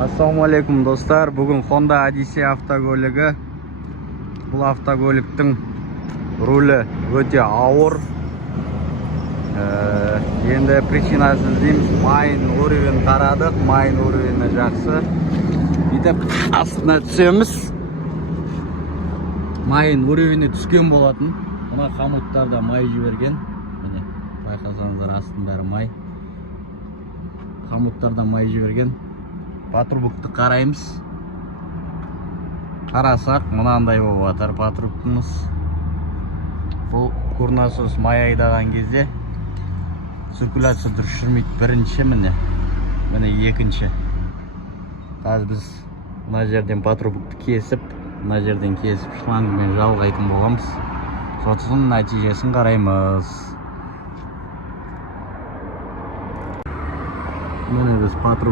Ассалаумалейкум достар. Бүгін Honda Odyssey автокөлігі. Бұл автокөліктің рулі өте ауыр. Енді причинасын іздейміз. Майын уровень қарадық. Майын уровені жақсы. Бүйтіп астына түсеміз. Майын уровені түскен болатын. Мына қамыттарда май жіберген. Міне байқасаңыздар астының бәрі май. Қамыттарда май жіберген. Патрубокты қараймыз. Қарасақ, мынандай болып жатыр патрубкымыз. Бұл курнасос май айдаған кезде циркуляция дұрыс жүрмейді. Бірінші міне екінші. Қазір біз мына жерден патрубокты кесіп, мына жерден кесіп шлангымен жалғайтын боламыз. Сосын нәтижесін қараймыз. Міне біз патрубок